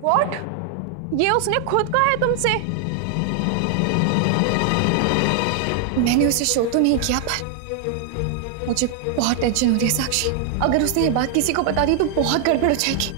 What? ये उसने खुद कहा है तुमसे? मैंने उसे शो तो नहीं किया, पर मुझे बहुत टेंशन हो रही है साक्षी। अगर उसने ये बात किसी को बता दी तो बहुत गड़बड़ हो जाएगी।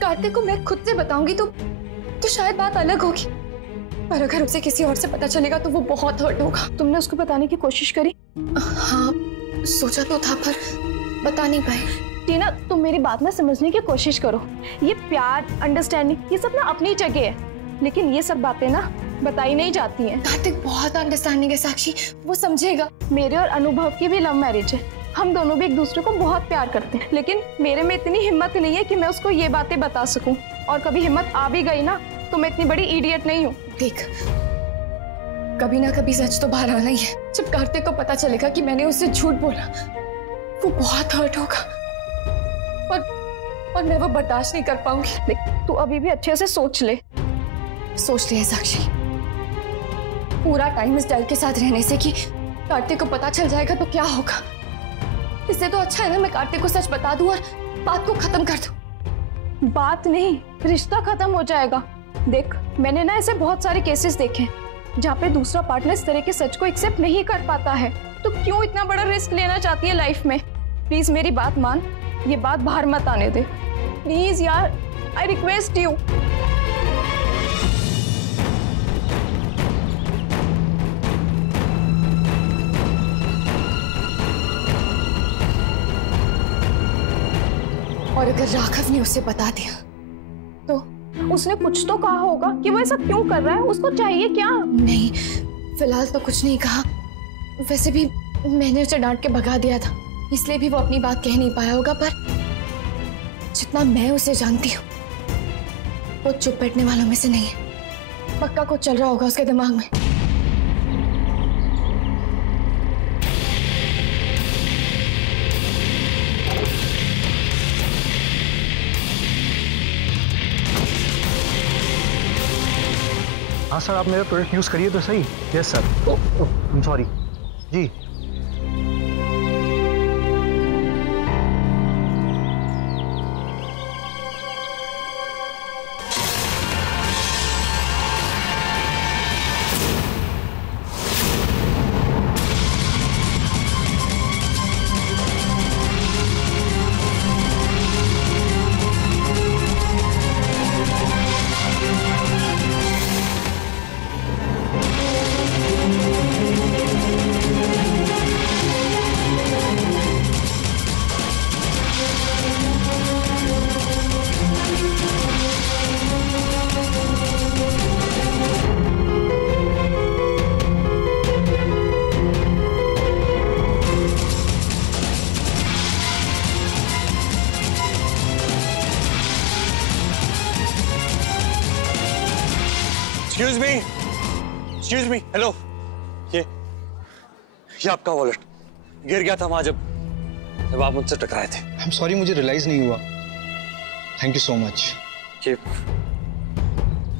कार्तिक को मैं खुद से बताऊंगी तो शायद बात अलग होगी, पर अगर उसे किसी और से पता चलेगा तो वो बहुत हर्ट होगा। तुमने उसको बताने की कोशिश करी? हाँ, सोचा तो था पर बता नहीं पाए। टीना, तुम मेरी बात ना समझने की कोशिश करो। ये प्यार, अंडरस्टैंडिंग, ये सब ना अपनी जगह है, लेकिन ये सब बातें ना बताई नहीं जाती हैं। कार्तिक बहुत अंडरस्टैंडिंग है साक्षी, वो समझेगा। मेरे और अनुभव की भी लव मैरिज है, हम दोनों भी एक दूसरे को बहुत प्यार करते हैं, लेकिन मेरे में इतनी हिम्मत नहीं है कि मैं उसको ये बातें बता सकूं। और कभी हिम्मत आ भी गई ना तो मैं इतनी बड़ी इडियट नहीं हूँ। देख, कभी ना कभी सच तो बाहर आना ही है। जब कार्तिक को पता चलेगा कि मैंने उससे झूठ बोला, वो बहुत हर्ट होगा और मैं वो बर्दाश्त नहीं कर पाऊंगी। देख, तू अभी भी अच्छे से सोच ले। सोच लिया साक्षी, पूरा टाइम इस डर के साथ रहने से कि कार्तिक को पता चल जाएगा तो क्या होगा। इससे तो अच्छा है ना मैं कार्तिक को सच बता दूं और बात को खत्म कर दूं। बात नहीं, रिश्ता खत्म हो जाएगा। देख, मैंने ना ऐसे बहुत सारे केसेस देखे जहाँ पे दूसरा पार्टनर इस तरह के सच को एक्सेप्ट नहीं कर पाता है। तो क्यों इतना बड़ा रिस्क लेना चाहती है लाइफ में? प्लीज मेरी बात मान, ये बात बाहर मत आने दे प्लीज यार, आई रिक्वेस्ट यू। और अगर राघव ने उसे बता दिया तो उसने कुछ तो कहा होगा कि वो ऐसा क्यों कर रहा है, उसको चाहिए क्या? नहीं, फिलहाल तो कुछ नहीं कहा। वैसे भी मैंने उसे डांट के भगा दिया था, इसलिए भी वो अपनी बात कह नहीं पाया होगा। पर जितना मैं उसे जानती हूँ, वो चुप बैठने वालों में से नहीं है। पक्का कुछ चल रहा होगा उसके दिमाग में। हाँ सर, आप मेरा प्रोडक्ट यूज करिए तो सही। Yes sir. I am sorry जी। Excuse me, hello. ये आपका वॉलेट गिर गया था वहां जब आप मुझसे टकराए थे। आई एम सॉरी, मुझे रियलाइज नहीं हुआ। Thank you so much.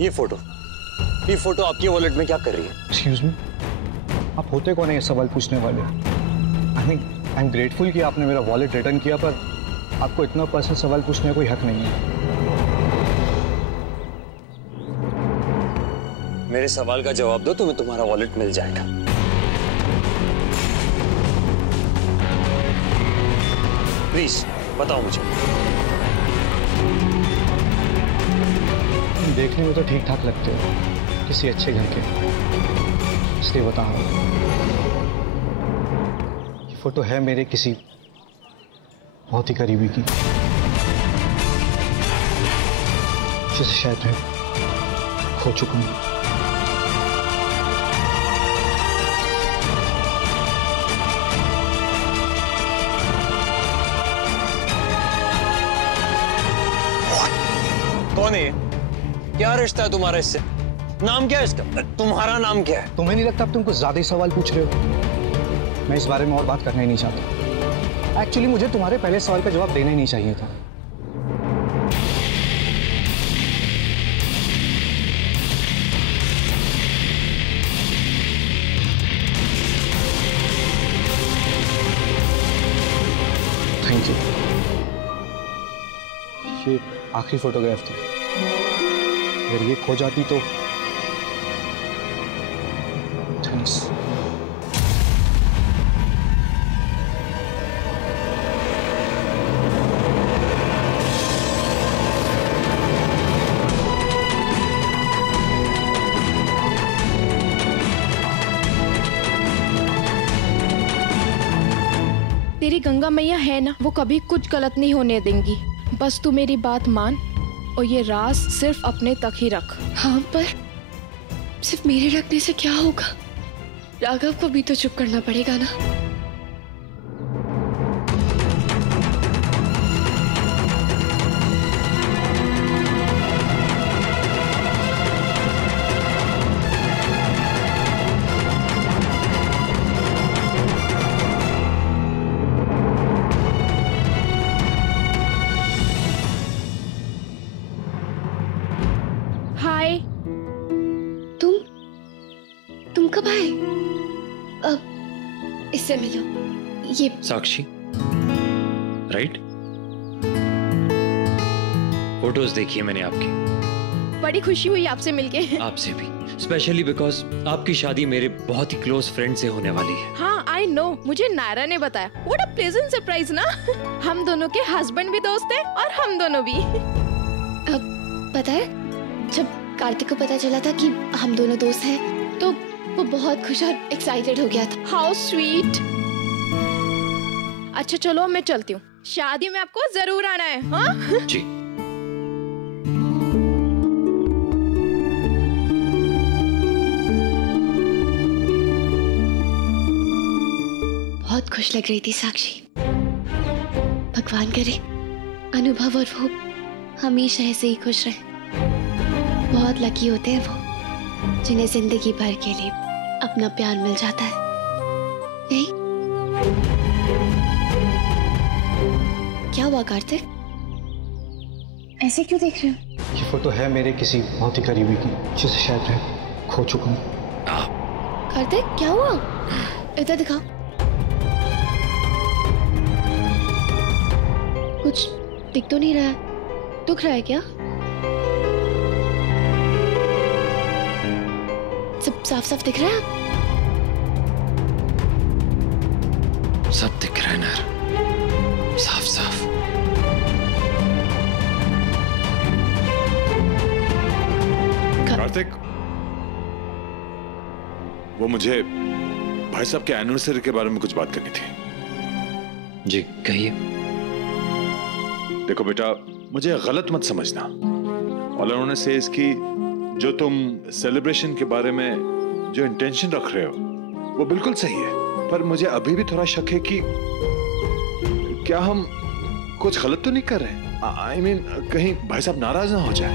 ये फोटो आपकी वॉलेट में क्या कर रही है? एक्सक्यूज मी, आप होते कौन है ये सवाल पूछने वाले? आई एम ग्रेटफुल कि आपने मेरा वॉलेट रिटर्न किया, पर आपको इतना पर्सनल सवाल पूछने का कोई हक नहीं है। मेरे सवाल का जवाब दो, तुम्हें तुम्हारा वॉलेट मिल जाएगा। प्लीज बताओ मुझे। देखने में तो ठीक ठाक लगते हो, किसी अच्छे घर के, इसलिए बता रहा हूँ। ये फोटो है मेरे किसी बहुत ही करीबी की, जिसे शायद मैं खो चुका हूँ। कौन है ये? क्या रिश्ता है तुम्हारा इससे? नाम क्या है इसका? तुम्हारा नाम क्या है? तुम्हें नहीं लगता अब तुम कुछ ज्यादा ही सवाल पूछ रहे हो? मैं इस बारे में और बात करना ही नहीं चाहता। एक्चुअली मुझे तुम्हारे पहले सवाल का जवाब देना ही नहीं चाहिए था। Thank you. ये आखिरी फोटोग्राफ था। अगर ये खो जाती तो धनुष। तेरी गंगा मैया है ना, वो कभी कुछ गलत नहीं होने देंगी। बस तू मेरी बात मान और ये राज सिर्फ अपने तक ही रख। हाँ, पर सिर्फ मेरे रखने से क्या होगा? राघव को भी तो चुप करना पड़ेगा ना। हाय। तुम कब आए? अब इससे मिलो। ये साक्षी, राइट? फोटोज देखी है मैंने आपकी। बड़ी खुशी हुई आपसे मिलके। आपसे भी, स्पेशली बिकॉज आपकी शादी मेरे बहुत ही क्लोज फ्रेंड से होने वाली है। हाँ, आई नो, मुझे नायरा ने बताया। व्हाट अ प्लेजेंट सरप्राइज ना। हम दोनों के हस्बैंड भी दोस्त हैं और हम दोनों भी। अब पता है, जब कार्तिक को पता चला था कि हम दोनों दोस्त हैं, तो वो बहुत खुश और एक्साइटेड हो गया था। How sweet. अच्छा चलो, अब मैं चलती हूँ। शादी में आपको जरूर आना है। हाँ जी। बहुत खुश लग रही थी साक्षी। भगवान करे अनुभव और वो हमेशा ऐसे ही खुश रहे। बहुत लकी होते हैं वो, जिन्हें जिंदगी भर के लिए अपना प्यार मिल जाता है। नहीं? क्या हुआ कार्तिक? ऐसे क्यों देख रहे हो? ये फोटो है मेरे किसी बहुत ही करीबी की, जिसे शायद मैं खो चुका हूँ। कार्तिक क्या हुआ? इधर दिखाओ। कुछ दिख तो नहीं रहा है। दुख रहा है क्या? सब साफ साफ दिख रहा है? सब दिख रहा है ना, साफ साफ। कार्तिक, वो मुझे भाई साहब के एनिवर्सरी के बारे में कुछ बात करनी थी। जी कहिए। देखो बेटा, मुझे गलत मत समझना। ऑल आई वांट टू से इसकी जो तुम सेलिब्रेशन के बारे में जो इंटेंशन रख रहे हो वो बिल्कुल सही है, पर मुझे अभी भी थोड़ा शक है कि क्या हम कुछ गलत तो नहीं कर रहे। आई मीन कहीं भाई साहब नाराज ना हो जाए।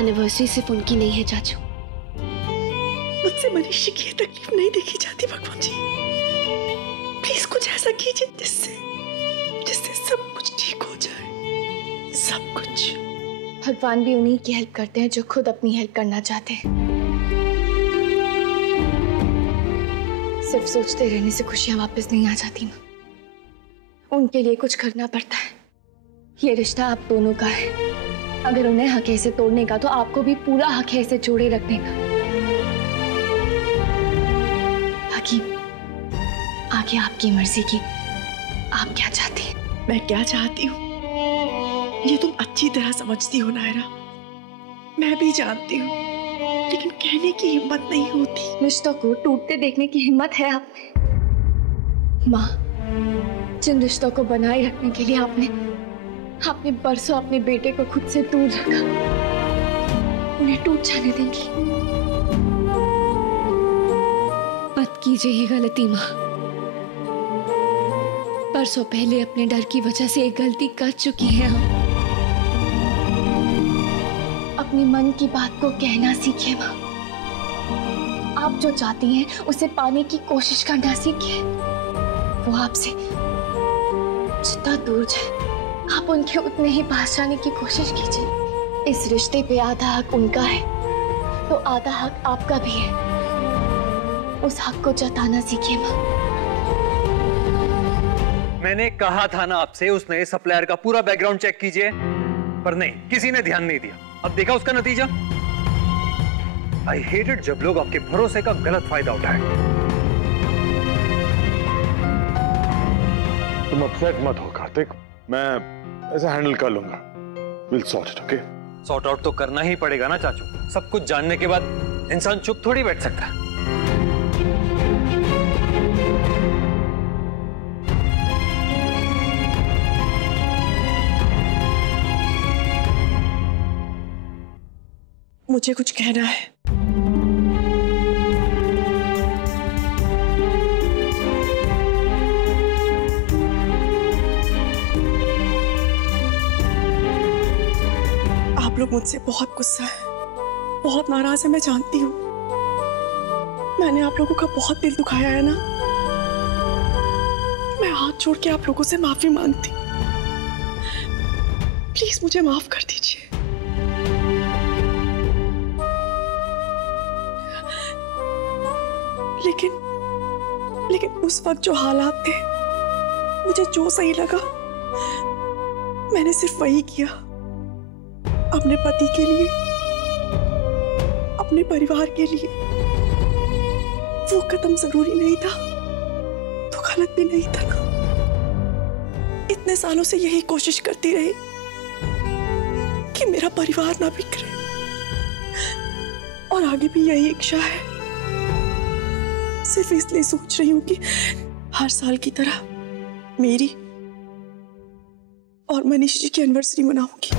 एनिवर्सरी सिर्फ उनकी नहीं है चाचू। मुझसे मनीषी की तकलीफ नहीं देखी जाती भगवान जी। प्लीज कुछ ऐसा कीजिए जिससे सब कुछ ठीक हो जाए। सब कुछ। भगवान भी उन्हीं की हेल्प करते हैं जो खुद अपनी हेल्प करना चाहते हैं। सिर्फ सोचते रहने से खुशियां वापस नहीं आ जाती ना। उनके लिए कुछ करना पड़ता है। ये रिश्ता आप दोनों का है। अगर उन्हें हक है इसे तोड़ने का, तो आपको भी पूरा हक है इसे जोड़े रखने का। बाकी आगे आपकी मर्जी की। आप क्या चाहती हैं? मैं क्या चाहती हूँ ये तुम अच्छी तरह समझती हो नायरा। मैं भी जानती हूँ, लेकिन कहने की हिम्मत नहीं होती। रिश्तों को टूटते देखने की हिम्मत है आप में। माँ, जिन रिश्तों को बनाए रखने के लिए आपने बरसों अपने बेटे को खुद से दूर रखा, उन्हें टूट जाने देंगी? मत कीजिए ये गलती माँ। बरसों पहले अपने डर की वजह से एक गलती कर चुकी हैं हम। अपने मन की बात को कहना सीखिए माँ। आप जो चाहती हैं उसे पाने की कोशिश करना सीखिए। वो आपसे जितना दूर जाए, आप उनके उतने ही पास जाने की कोशिश कीजिए। इस रिश्ते पे आधा हक उनका है, तो आधा हक आपका भी है। उस हक को जताना सीखिए माँ। मैंने कहा था ना आपसे, उस नए सप्लायर का पूरा बैकग्राउंड चेक कीजिए। पर नहीं, किसी ने ध्यान नहीं दिया। अब देखा उसका नतीजा। आई हेट इट जब लोग आपके भरोसे का गलत फायदा उठाएं। तुम अपसेट मत हो कार्तिक, मैं ऐसे हैंडल कर लूंगा। Will sort it, okay? Sort out तो करना ही पड़ेगा ना चाचू। सब कुछ जानने के बाद इंसान चुप थोड़ी बैठ सकता है। मुझे कुछ कहना है। आप लोग मुझसे बहुत गुस्सा है, बहुत नाराज है, मैं जानती हूँ। मैंने आप लोगों का बहुत दिल दुखाया है ना। मैं हाथ जोड़ के आप लोगों से माफी मांगती। प्लीज मुझे माफ कर दीजिए। लेकिन उस वक्त जो हालात थे, मुझे जो सही लगा मैंने सिर्फ वही किया। अपने पति के लिए, अपने परिवार के लिए। वो कदम जरूरी नहीं था तो गलत भी नहीं था ना। इतने सालों से यही कोशिश करती रही कि मेरा परिवार ना बिखरे, और आगे भी यही इच्छा है। सिर्फ इसलिए सोच रही हूँ कि हर साल की तरह मेरी और मनीष जी की एनिवर्सरी मनाऊंगी।